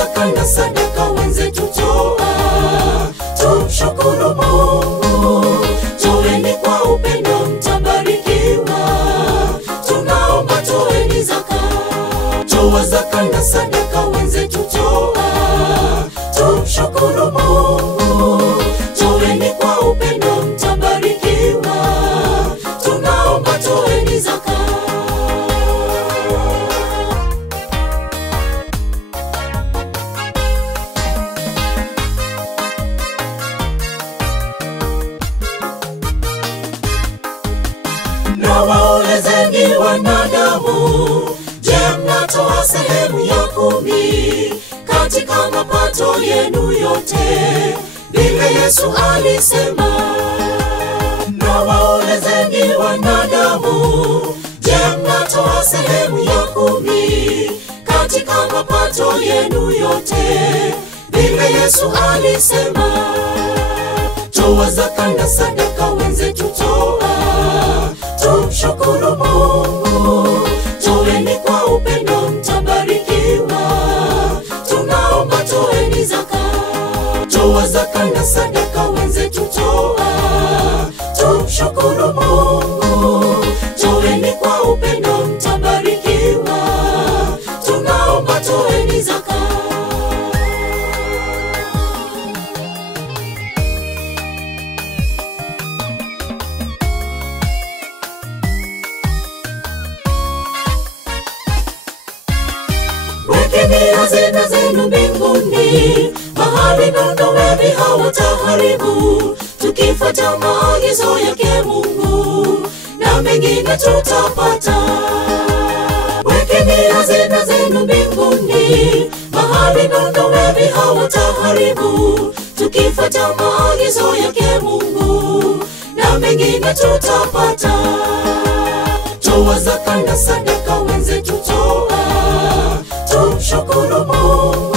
zaka na sadaka wenzetu toa, tumshukuru Mungu. Toeni kwa upendo mtabarikiwa, tunaomba toeni zaka. Toa zaka na sadaka wenzetu toa, tumshukuru Mungu. Toeni kwa upendo mtabarikiwa, tunaomba toeni zaka. Na waulizeni wanadamu, je, mnatoa sehemu ya 10 katika mapato yenu yote vile Yesu alisema? Na waulizeni wanadamu, je, mnatoa sehemu ya 10 katika mapato yenu yote vile Yesu alisema? Toa zaka na sadaka wenzetu toa, tumshukuru Mungu. Toeni kwa upendo mtabarikiwa, tunaomba toeni zaka. Toa zaka na sadaka wenzetu toa, tumshukuru Mungu. Toeni kwa upendo mtabarikiwa, tunaomba toeni zaka. Wekeni hazina zenu mbinguni, mahali nondo wevi hawataharibu, tukifuata maagizo yake Mungu, na mengine tutapata. Wekeni hazina zenu mbinguni, mahali nondo wevi hawataharibu, tukifuata maagizo yake Mungu, na mengine tutapata. Toa zaka na sadaka wenzetu toa, tumshukuru Mungu.